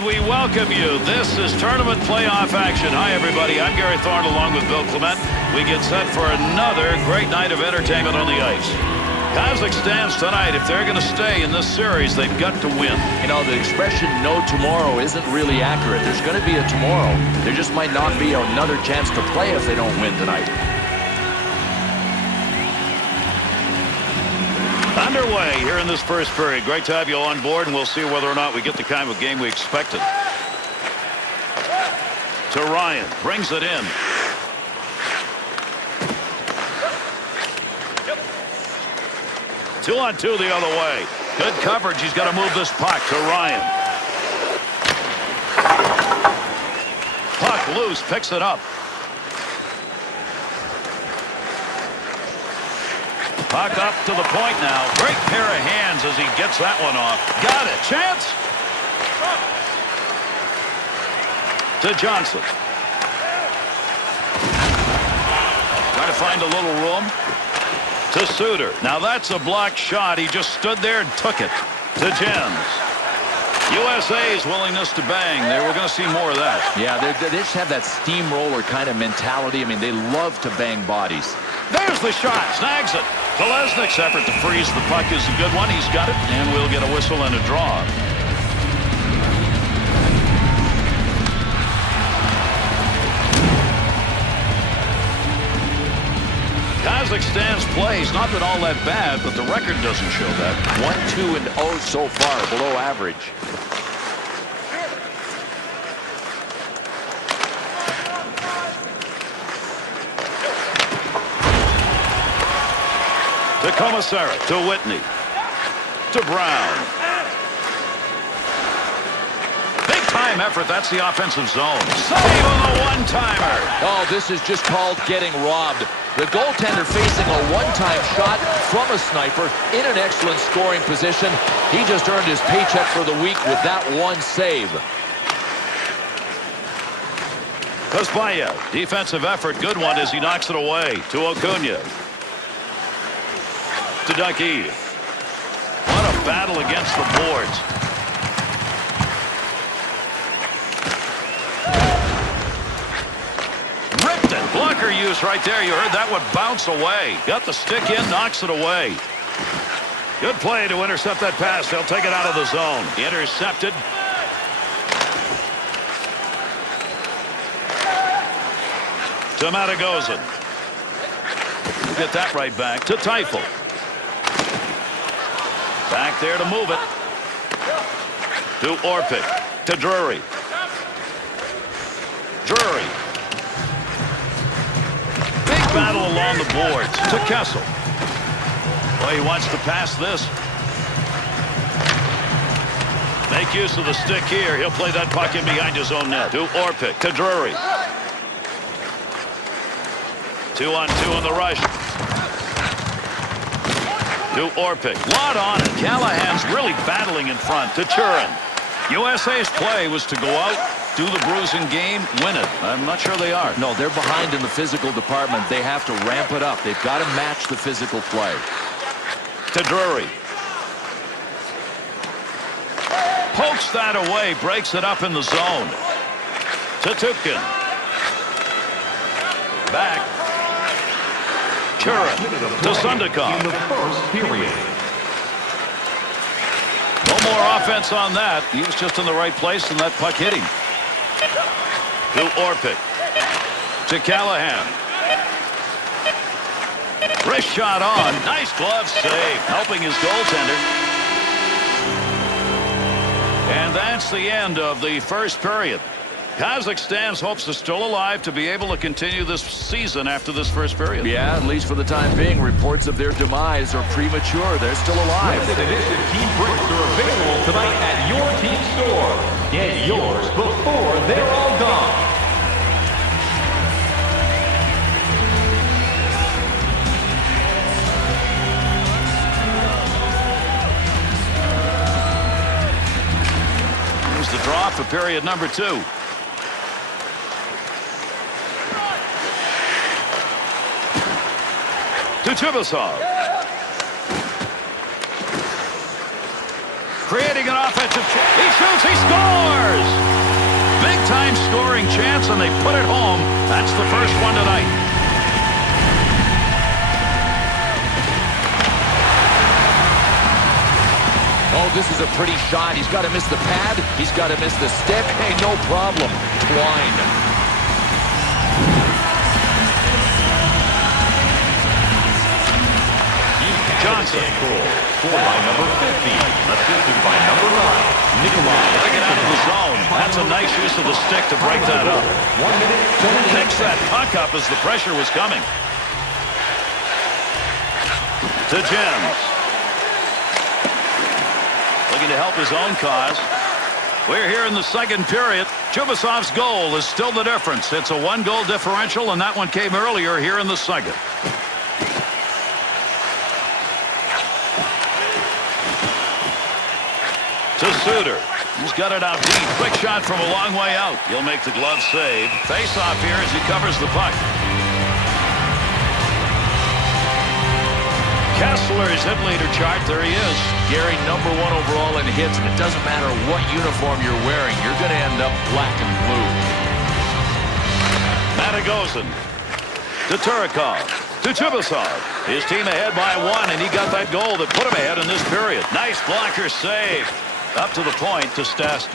And we welcome you. This is tournament playoff action. Hi, everybody. I'm Gary Thorne along with Bill Clement. We get set for another great night of entertainment on the ice. Kazakhstan's tonight. If they're going to stay in this series, they've got to win. You know, the expression no tomorrow isn't really accurate. There's going to be a tomorrow. There just might not be another chance to play if they don't win tonight. Underway here in this first period. Great to have you on board, and we'll see whether or not we get the kind of game we expected. To Ryan. Brings it in. Two on two the other way. Good coverage. He's got to move this puck to Ryan. Puck loose. Picks it up. Puck up to the point now. Great pair of hands as he gets that one off. Got it. Chance. To Johnson. Trying to find a little room. To Suter. Now that's a blocked shot. He just stood there and took it. To Jens. USA's willingness to bang. We're going to see more of that. Yeah, they just have that steamroller kind of mentality. I mean, they love to bang bodies. There's the shot. Snags it. Kolesnik's effort to freeze the puck is a good one. He's got it, and we'll get a whistle and a draw. Kazakhstan's play has not been all that bad, but the record doesn't show that. 1-2-0 so far, below average. To Commissary. To Whitney. To Brown. Big time effort. That's the offensive zone. Save on the one-timer. Oh, this is just called getting robbed. The goaltender facing a one-time shot from a sniper in an excellent scoring position. He just earned his paycheck for the week with that one save. Kuzbayev. Defensive effort. Good one as he knocks it away. To Acuna. To Ducky. What a battle against the boards. Ripped it. Blocker use right there. You heard that one bounce away. Got the stick in, knocks it away. Good play to intercept that pass. They'll take it out of the zone. Intercepted. To Matagozin. Get that right back to Teifel. Back there to move it. To Orpik. To Drury. Drury. Big battle along the boards. To Kessel. Well, he wants to pass this. Make use of the stick here. He'll play that puck in behind his own net. To Orpik. To Drury. 2-on-2 in the rush. To Orpik. Lot on it. Callahan's really battling in front. To Churin. USA's play was to go out, do the bruising game, win it. I'm not sure they are. No, they're behind in the physical department. They have to ramp it up. They've got to match the physical play. To Drury. Pokes that away. Breaks it up in the zone. To Tupkin. Back. Churin to Sundakov. In the first period. No more offense on that. He was just in the right place, and that puck hit him. To Orpik. To Callahan. Wrist shot on. Nice glove save. Helping his goaltender. And that's the end of the first period. Kazakhstan's hopes are still alive to be able to continue this season after this first period. Yeah, at least for the time being, reports of their demise are premature. They're still alive. Limited edition team bricks are available tonight at your team store. Get yours before they're all gone. Here's the draw for period number 2. To Chibisov. creating an offensive chance. He shoots, he scores! Big-time scoring chance, and they put it home. That's the first one tonight. Oh, this is a pretty shot. He's got to miss the pad. He's got to miss the stick. Hey, no problem. Twine. Johnson. Scored by number 50. Assisted by number 9, Nikolai. Bring it out of the zone. That's a nice use of the stick to break that up. 1 minute, Picks that puck up as the pressure was coming. To Jens. Looking to help his own cause. We're here in the second period. Chubasov's goal is still the difference. It's a 1-goal differential, and that one came earlier here in the second. To Suter. He's got it out deep. Quick shot from a long way out. He'll make the glove save. Face-off here as he covers the puck. Kessler's hit leader chart. There he is. Gary, #1 overall in hits, and it doesn't matter what uniform you're wearing. You're going to end up black and blue. Matagozin. To Turikov. To Chubasov. His team ahead by 1, and he got that goal that put him ahead in this period. Nice blocker save. Up to the point to Stastny.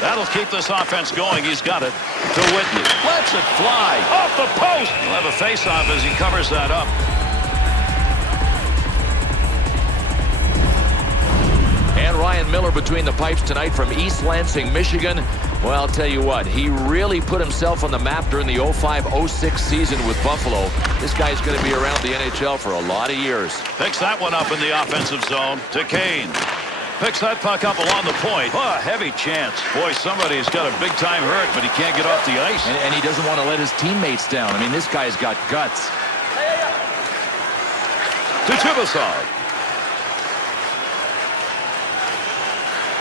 That'll keep this offense going. He's got it to Whitney. Lets it fly off the post. He'll have a face-off as he covers that up. And Ryan Miller between the pipes tonight from East Lansing, Michigan. Well, I'll tell you what, he really put himself on the map during the 05-06 season with Buffalo. This guy's going to be around the NHL for a lot of years. Picks that one up in the offensive zone to Kane. Picks that puck up along the point. Oh, heavy chance. Boy, somebody's got a big-time hurt, but he can't get off the ice. And he doesn't want to let his teammates down. I mean, this guy's got guts. To Chubasov.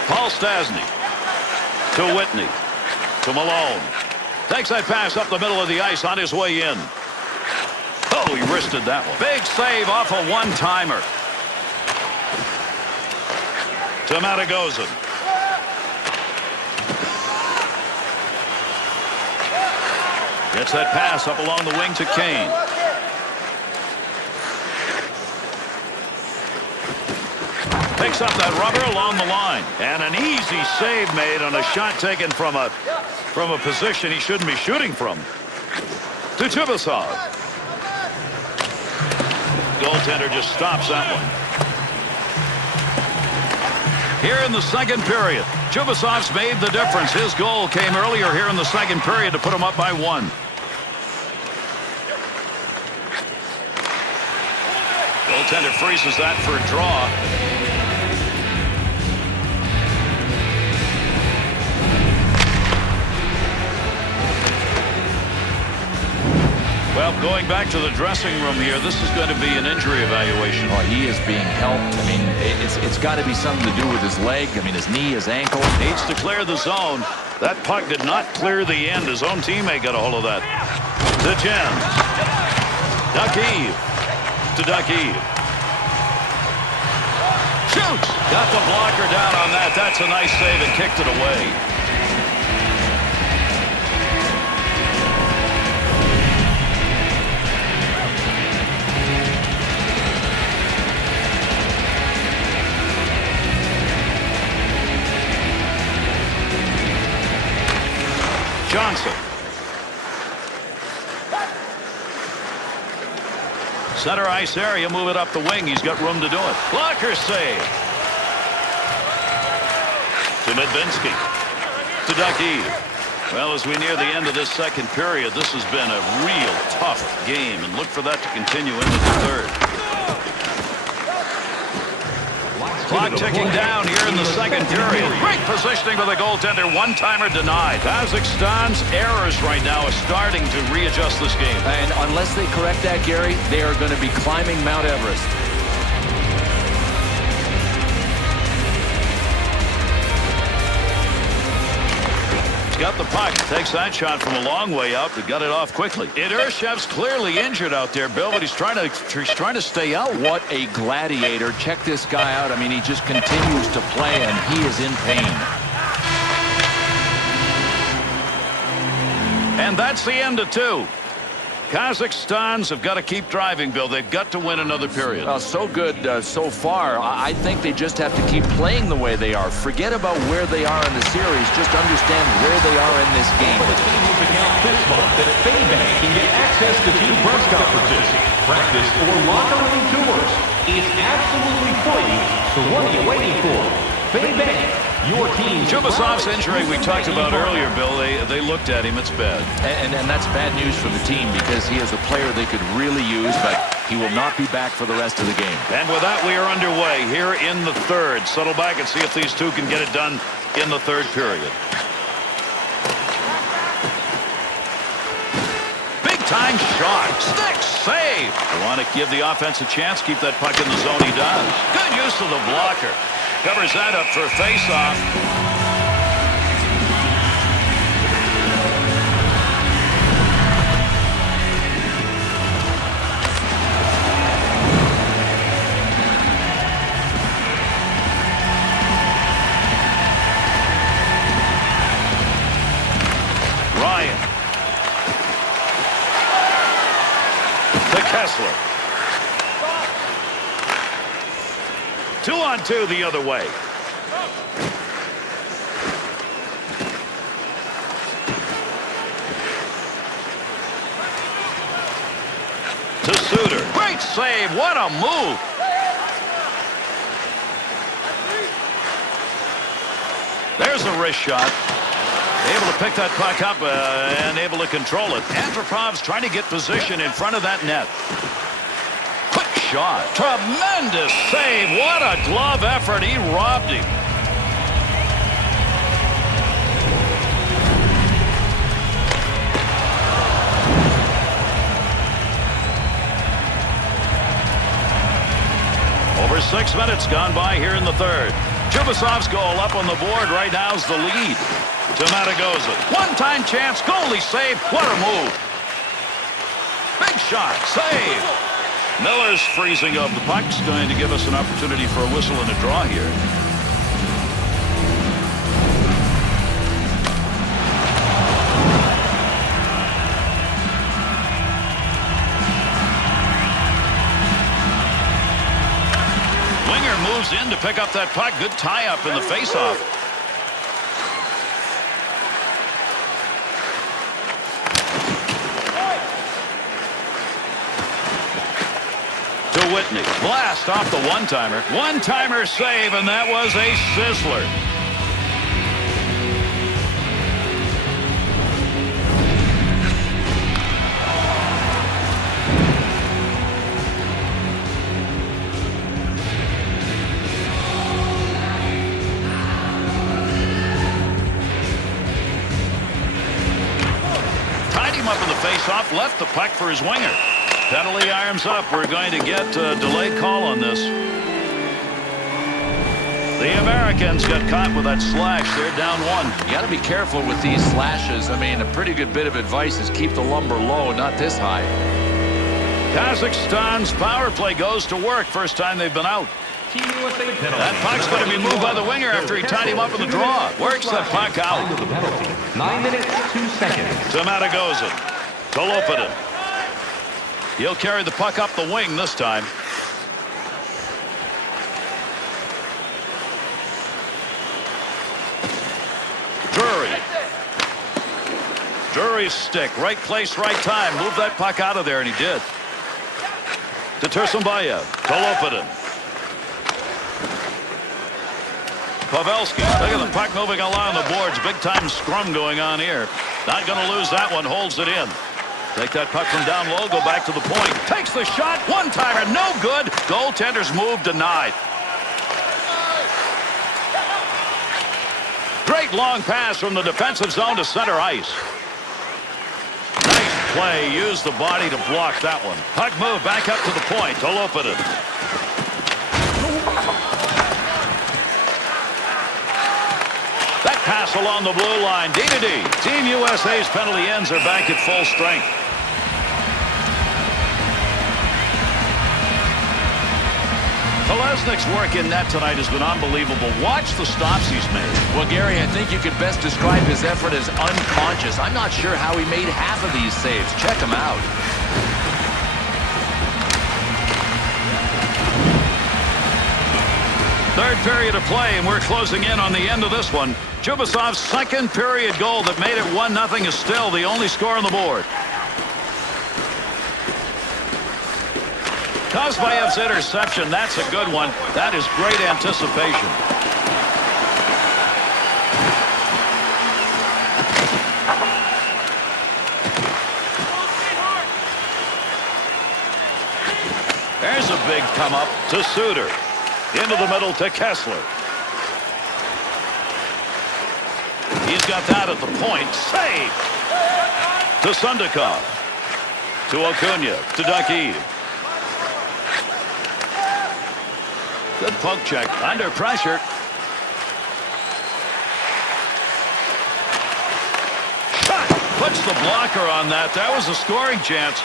Paul Stastny. To Whitney. To Malone. Takes that pass up the middle of the ice on his way in. Oh, he wristed that one. Big save off a one-timer. To Matagozin. Gets that pass up along the wing to Kane. Picks up that rubber along the line. And an easy save made on a shot taken from a position he shouldn't be shooting from. To Chubasov. Goaltender just stops that one. Here in the second period, Chubasov's made the difference. His goal came earlier here in the second period to put him up by 1. Goaltender freezes that for a draw. Well, going back to the dressing room here, this is going to be an injury evaluation. Oh, he is being helped. I mean, it's got to be something to do with his leg. I mean, his knee, his ankle. Needs to clear the zone. That puck did not clear the end. His own teammate got a hold of that. To Jens. Ducky. To Ducky. Shoots. Got the blocker down on that. That's a nice save and kicked it away. Johnson. Center ice area, move it up the wing. He's got room to do it. Blocker save. To Medvinsky. To Ducky. Well, as we near the end of this second period, this has been a real tough game, and look for that to continue into the third. Clock ticking down here in the second period. Great positioning by the goaltender. One-timer denied. Kazakhstan's errors right now are starting to readjust this game. And unless they correct that, Gary, they are going to be climbing Mount Everest. got the puck. Takes that shot from a long way out, but got it off quickly. Idershev's clearly injured out there, Bill, but he's trying to stay out. What a gladiator. Check this guy out. I mean, he just continues to play, and he is in pain. And that's the end of 2. Kazakhstans have got to keep driving, Bill. They've got to win another period. Well, so good so far. I think they just have to keep playing the way they are. Forget about where they are in the series. Just understand where they are in this game. For the team's account this month that FameBank can get access to team press conferences, practice, or locker room tours. It's absolutely free, so what are you waiting for? FameBank. Your team. Chubasov's injury we talked about earlier, Bill. They looked at him. It's bad. And that's bad news for the team because he is a player they could really use, but he will not be back for the rest of the game. And with that, we are underway here in the 3rd. Settle back and see if these two can get it done in the 3rd period. Big-time shot. Stick save. They want to give the offense a chance. Keep that puck in the zone. He does. Good use of the blocker. Covers that up for a face-off. Ryan. To Kessler. 2-on-2 the other way. To Suter. Great save. What a move. There's a wrist shot. Able to pick that puck up and able to control it. Antropov's trying to get position in front of that net. Shot. Tremendous save. What a glove effort. He robbed him. Over 6 minutes gone by here in the 3rd. Chubasov's goal up on the board right now is the lead to Matagoza. One-time chance. Goalie save. What a move. Big shot. Save. Miller's freezing up. The puck's going to give us an opportunity for a whistle and a draw here. Winger moves in to pick up that puck. Good tie-up in the face-off. Whitney. Blast off the one-timer. One-timer save, and that was a sizzler. Tied him up in the face-off, left the puck for his winger. Penalty arms up. We're going to get a delayed call on this. The Americans got caught with that slash. They're down 1. You got to be careful with these slashes. I mean, a pretty good bit of advice is keep the lumber low, not this high. Kazakhstan's power play goes to work. First time they've been out. That puck's going to be moved by the winger after he tied him up in the draw. Works that puck out. 9 minutes, 2 seconds. To Matagoza. To Lopedin. He'll carry the puck up the wing this time. Drury. Drury's stick. Right place, right time. Move that puck out of there, and he did. To Tursunbayev. To Lopedin. Pavelski. Look at the puck moving along the boards. Big time scrum going on here. Not going to lose that one. Holds it in. Take that puck from down low, go back to the point. Takes the shot, one-timer, no good. Goaltender's move denied. Great long pass from the defensive zone to center ice. Nice play, used the body to block that one. Puck move back up to the point, to Lopedin. That pass whistle on the blue line. D-to-D. Team USA's penalty ends are back at full strength. Kolesnik's work in net tonight has been unbelievable. Watch the stops he's made. Well, Gary, I think you could best describe his effort as unconscious. I'm not sure how he made half of these saves. Check him out. Third period of play, and we're closing in on the end of this one. Chubasov's second period goal that made it 1-0 is still the only score on the board. Kosmaev's interception, that's a good one. That is great anticipation. There's a big come up to Suter. Into the middle to Kessler. He's got that at the point. Save! To Sundakov. To Acuna. To Ducky. Good poke check. Under pressure. Shot! Puts the blocker on that. That was a scoring chance.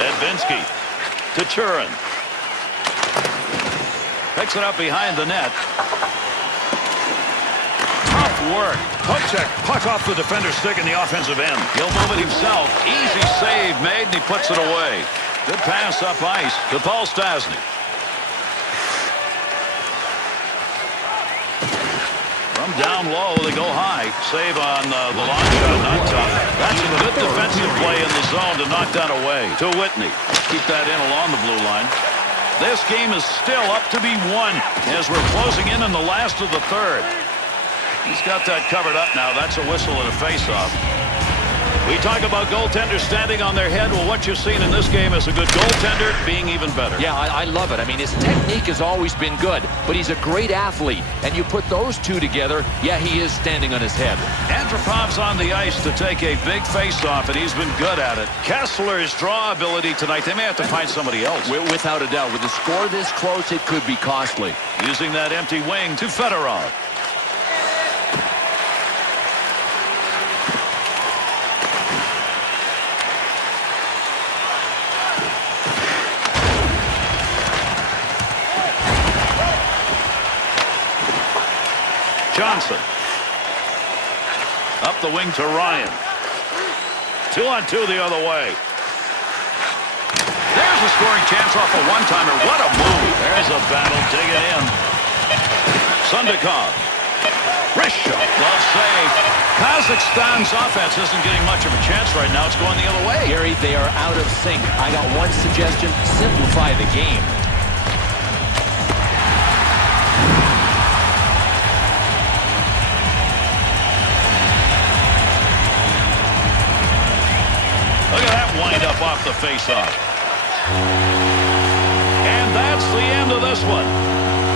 Nedvinsky. To Churin. Picks it up behind the net. Tough work. Puck check. Puck off the defender's stick in the offensive end. He'll move it himself. Easy save made, and he puts it away. Good pass up ice to Paul Stastny. From down low, they go high. Save on the long shot, not tough. That's a good defensive play in the zone to knock that away. To Whitney. Keep that in along the blue line. This game is still up to be won as we're closing in the last of the third. He's got that covered up now. That's a whistle and a face-off. We talk about goaltenders standing on their head. Well, what you've seen in this game is a good goaltender being even better. Yeah, I love it. I mean, his technique has always been good, but he's a great athlete. And you put those two together, yeah, he is standing on his head. Antropov's on the ice to take a big face-off, and he's been good at it. Kessler's draw ability tonight, they may have to find somebody else. Without a doubt. With the score this close, it could be costly. Using that empty wing to Fedorov. Johnson. Up the wing to Ryan. 2-on-2 the other way. There's a scoring chance off a one-timer. What a move. There's a battle. Dig it in. Sundakov. Wrist shot. Glove save. Kazakhstan's offense isn't getting much of a chance right now. It's going the other way. Gary, they are out of sync. I got one suggestion. Simplify the game. Look at that wind up off the face-off. And that's the end of this one.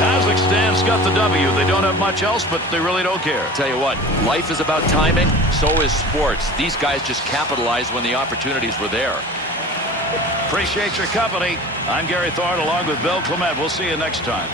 Kazakhstan's got the W. They don't have much else, but they really don't care. Tell you what, life is about timing, so is sports. These guys just capitalized when the opportunities were there. Appreciate your company. I'm Gary Thorne along with Bill Clement. We'll see you next time.